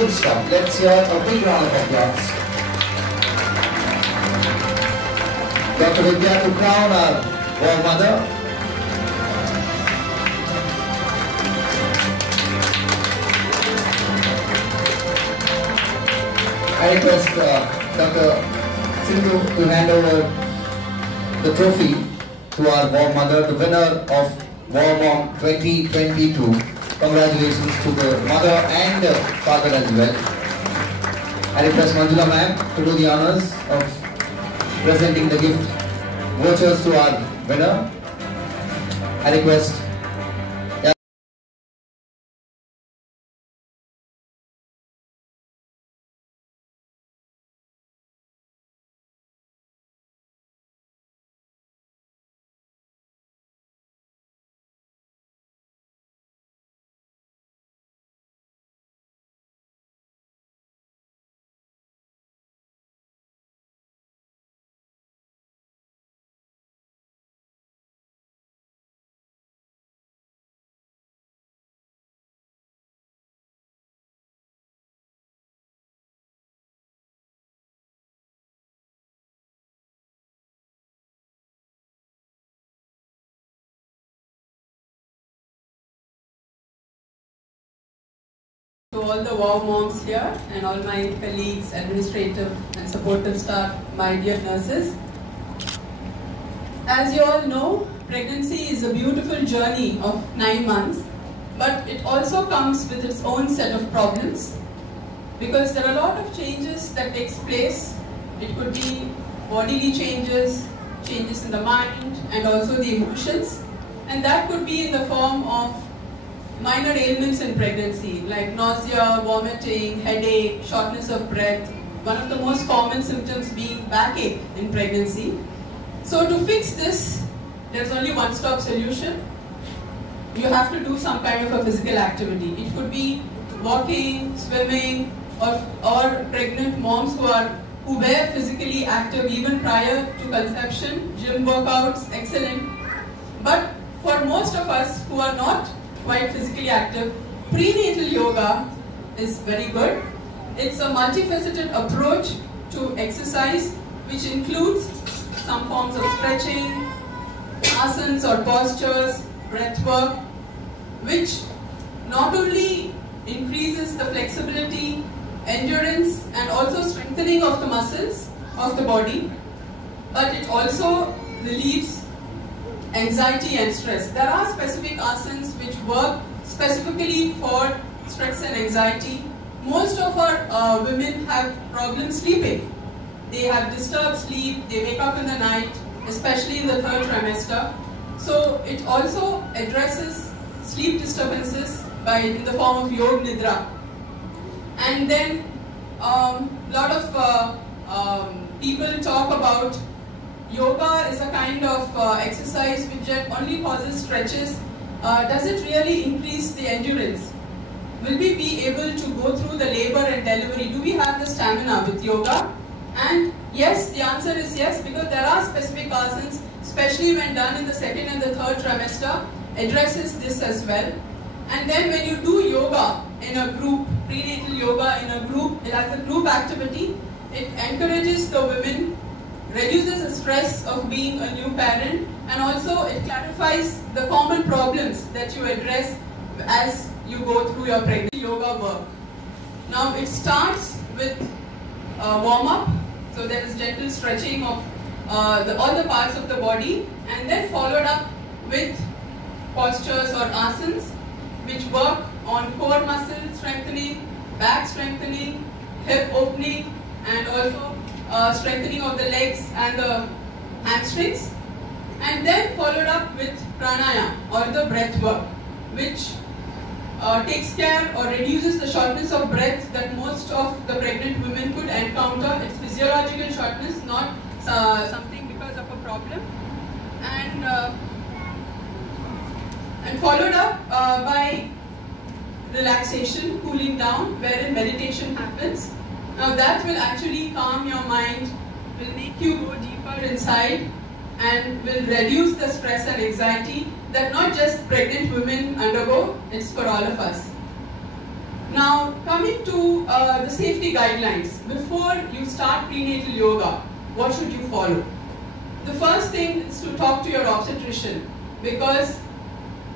Good stuff. Let's hear a big round of applause. Dr. Vidya to crown our War Mother. I request Dr. Sindhu to hand over the trophy to our War Mother, the winner of WOWMOM 2022. Congratulations to the mother and the father as well. I request Manjula ma'am to do the honors of presenting the gift vouchers to our winner. I request to all the WOW moms here and all my colleagues, administrative and supportive staff, my dear nurses. As you all know, pregnancy is a beautiful journey of 9 months, but it also comes with its own set of problems because there are a lot of changes that takes place. It could be bodily changes, changes in the mind and also the emotions, and that could be in the form of minor ailments in pregnancy like nausea, vomiting, headache, shortness of breath, one of the most common symptoms being backache in pregnancy. So to fix this, there's only one-stop solution. You have to do some kind of a physical activity. It could be walking, swimming, or pregnant moms who were physically active even prior to conception, gym workouts, excellent. But for most of us who are not quite physically active, prenatal yoga is very good. It's a multifaceted approach to exercise which includes some forms of stretching, asanas or postures, breath work, which not only increases the flexibility, endurance and also strengthening of the muscles of the body, but it also relieves anxiety and stress. There are specific asanas which work specifically for stress and anxiety. Most of our women have problems sleeping. They have disturbed sleep, they wake up in the night, especially in the 3rd trimester. So it also addresses sleep disturbances in the form of Yog Nidra. And then lot of people talk about yoga is a kind of exercise which only causes stretches. Does it really increase the endurance? Will we be able to go through the labor and delivery? Do we have the stamina with yoga? And yes, the answer is yes, because there are specific asanas, especially when done in the 2nd and the 3rd trimester, addresses this as well. And then when you do yoga in a group, prenatal yoga in a group, it has a group activity, it encourages the women, reduces the stress of being a new parent, and also it clarifies the common problems that you address as you go through your pregnancy yoga work. Now it starts with warm-up, so there is gentle stretching of all the parts of the body, and then followed up with postures or asanas which work on core muscle strengthening, back strengthening, hip opening, and also strengthening of the legs and the hamstrings, and then followed up with pranayama or the breath work, which takes care or reduces the shortness of breath that most of the pregnant women could encounter. It's physiological shortness, not something because of a problem, and followed up by relaxation, cooling down, wherein meditation happens. Now that will actually calm your mind, will make you go deeper inside, and will reduce the stress and anxiety that not just pregnant women undergo, it's for all of us. Now, coming to the safety guidelines. Before you start prenatal yoga, what should you follow? The first thing is to talk to your obstetrician, because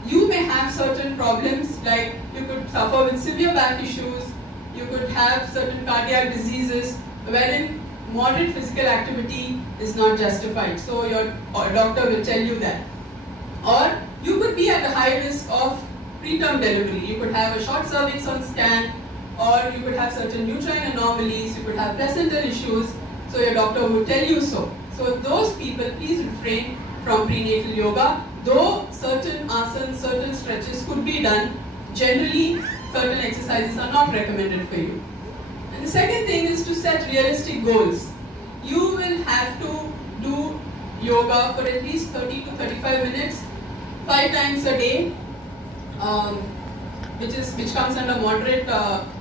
you may have certain problems, like you could suffer with severe back issues, you could have certain cardiac diseases wherein moderate physical activity is not justified. So your doctor will tell you that. Or you could be at a high risk of preterm delivery. You could have a short cervix on scan, or you could have certain uterine anomalies, you could have placental issues, so your doctor would tell you so. So those people, please refrain from prenatal yoga, though certain asanas, certain stretches could be done. Generally, certain exercises are not recommended for you. And the second thing is to set realistic goals. You will have to do yoga for at least 30 to 35 minutes, 5 times a day, which comes under moderate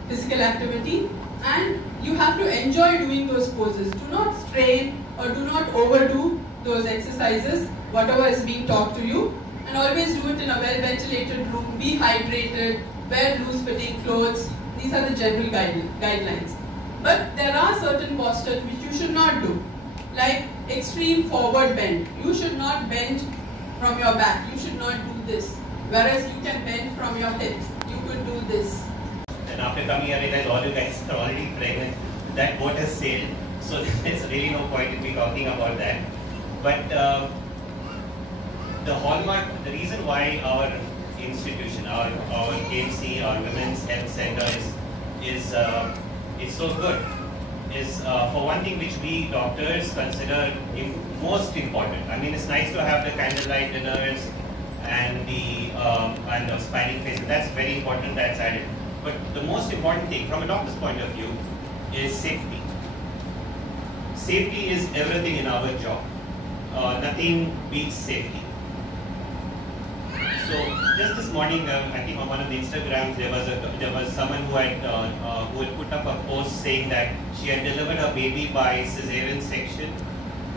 physical activity, and you have to enjoy doing those poses. Do not strain or do not overdo those exercises, whatever is being taught to you, and always do it in a well-ventilated room, be hydrated, wear loose-fitting clothes. These are the general guidelines. But there are certain postures which you should not do, like extreme forward bend. You should not bend from your back. You should not do this. Whereas you can bend from your hips. You could do this. And after coming here, I realized all you guys are already pregnant. That boat has sailed. So there's really no point in me talking about that. But the hallmark, the reason why our institution, our KMC, our Women's Health Center is so good is for one thing which we doctors consider most important. I mean, it's nice to have the candlelight dinners and the smiling faces. That's very important. That's added. But the most important thing from a doctor's point of view is safety. Safety is everything in our job. Nothing beats safety. So just this morning, I think on one of the Instagrams, there was someone who had put up a post saying that she had delivered her baby by cesarean section,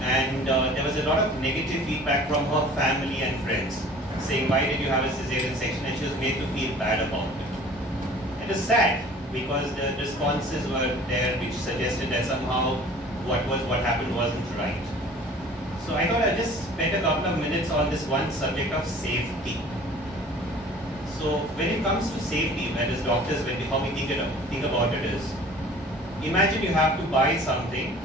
and there was a lot of negative feedback from her family and friends saying, why did you have a cesarean section? And she was made to feel bad about it. It is sad because the responses were there which suggested that somehow what happened wasn't right. So I thought I'd just spend a couple of minutes on this one subject of safety. So when it comes to safety, as doctors, how we think about it is, imagine you have to buy something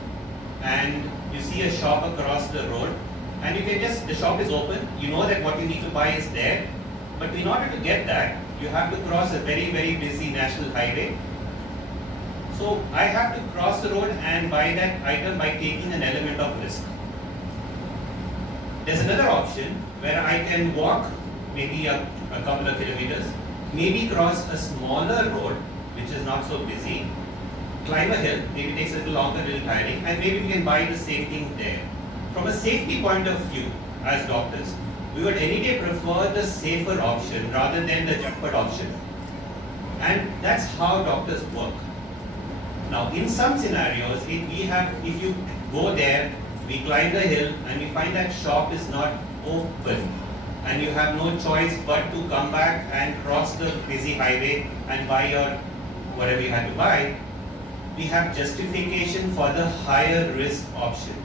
and you see a shop across the road, and you can just, the shop is open, you know that what you need to buy is there, but in order to get that, you have to cross a very, very busy national highway. So I have to cross the road and buy that item by taking an element of risk. There's another option where I can walk maybe a couple of kilometers, maybe cross a smaller road which is not so busy, climb a hill, maybe takes a little longer, a little tiring, and maybe we can buy the same thing there. From a safety point of view, as doctors, we would any day prefer the safer option rather than the jumper option. And that's how doctors work. Now, in some scenarios, if you go there, we climb the hill and we find that shop is not open, and you have no choice but to come back and cross the busy highway and buy your whatever you had to buy, we have justification for the higher risk option.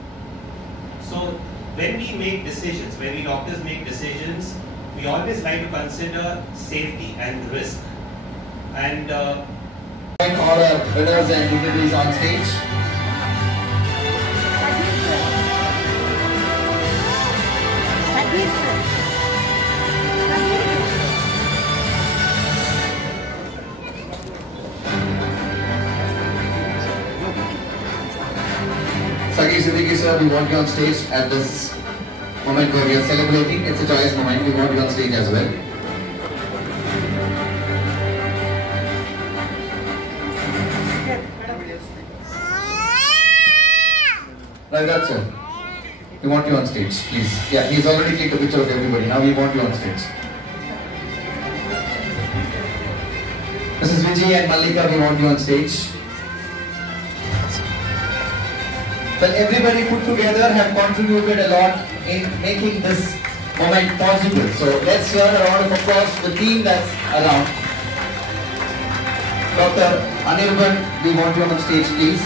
So when we make decisions, when we doctors make decisions, we always like to consider safety and risk. And all our winners and dignitaries on stage. Sagi Siddiqui sir, we want you on stage at this moment where we are celebrating. It's a joyous moment. We want you on stage as well. Right, that's it. We want you on stage, please. Yeah, he's already clicked a picture of everybody. Now we want you on stage. Mrs. Vijay and Mallika, we want you on stage. Well, everybody put together have contributed a lot in making this moment possible. So let's hear a round of applause to the team that's around. Dr. Anirban, we want you on stage, please.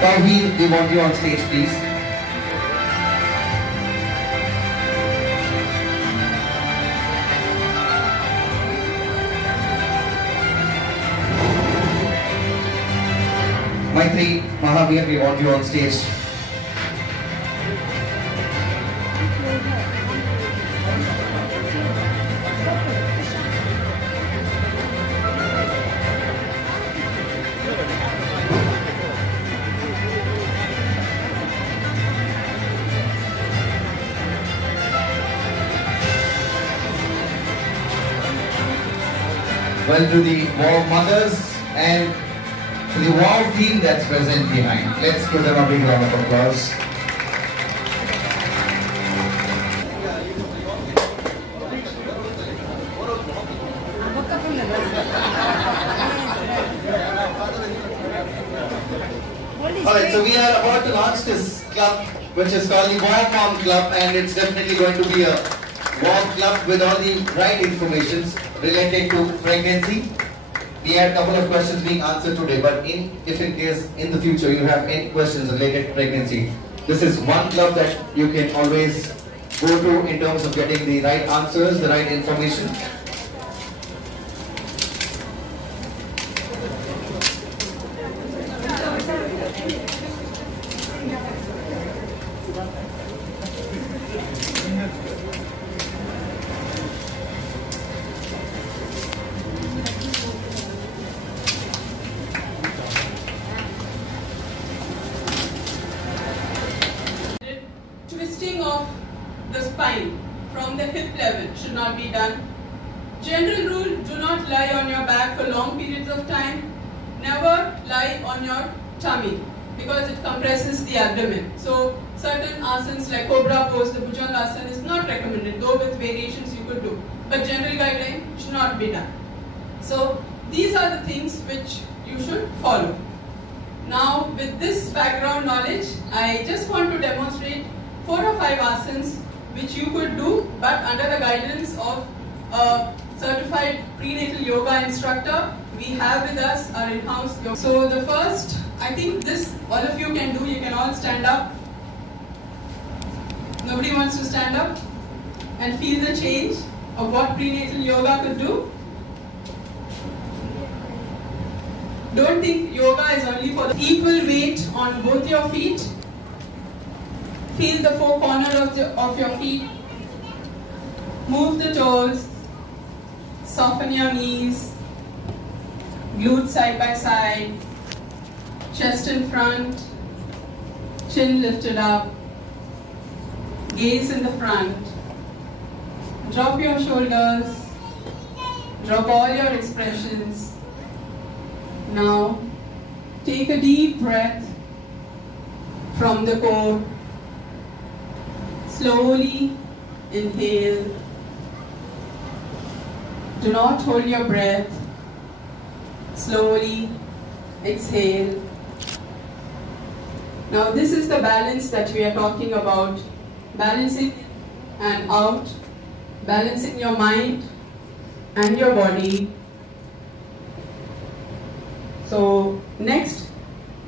Tawheed, we want you on stage, please. Maitri, Mahavir, we want you on stage. Well, to the WOW mothers and to the WOW team that's present behind. Let's give them a big round of applause. Alright, so we are about to launch this club, which is called the WOWMOM Club, and it's definitely going to be a WOW club with all the right information related to pregnancy. We had a couple of questions being answered today, but if in case in the future you have any questions related to pregnancy, this is one club that you can always go to in terms of getting the right answers, the right information. Twisting of the spine from the hip level should not be done. General rule, do not lie on your back for long periods of time. Never lie on your tummy because it compresses the abdomen. So certain asanas like cobra pose, the bhujangasana is not recommended, though with variations you could do. But general guideline should not be done. So these are the things which you should follow. Now with this background knowledge, I just want to demonstrate 4 or 5 asanas which you could do, but under the guidance of a certified prenatal yoga instructor. We have with us our in-house yoga. So the first, I think this all of you can do. You can all stand up. Nobody wants to stand up and feel the change of what prenatal yoga could do. Don't think yoga is only for the equal weight on both your feet. Feel the 4 corners of your feet. Move the toes. Soften your knees. Glutes side by side. Chest in front. Chin lifted up. Gaze in the front. Drop your shoulders. Drop all your expressions. Now, take a deep breath from the core. Slowly inhale. Do not hold your breath. Slowly exhale. Now this is the balance that we are talking about. Balancing in and out. Balancing your mind and your body. So next,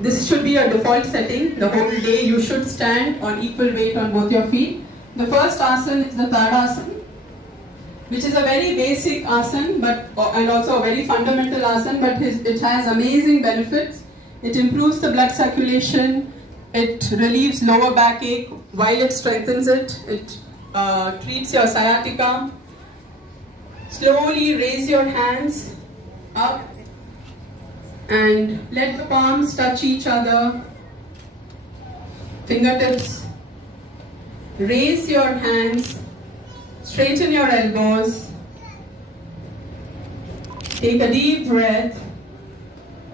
this should be a default setting. The whole day you should stand on equal weight on both your feet. The first asana is the Tadasana, which is a very basic asana and also a very fundamental asana, but it has amazing benefits. It improves the blood circulation, it relieves lower backache while it strengthens it, it treats your sciatica. Slowly raise your hands up and let the palms touch each other. Fingertips. Raise your hands. Straighten your elbows. Take a deep breath.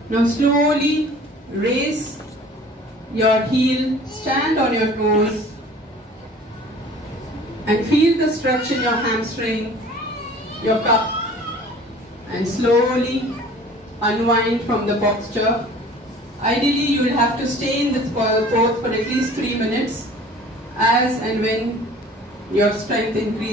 Now slowly raise your heel. Stand on your toes. And feel the stretch in your hamstring, your cup. And slowly unwind from the posture. Ideally, you will have to stay in this pose for at least 3 minutes as and when your strength increases.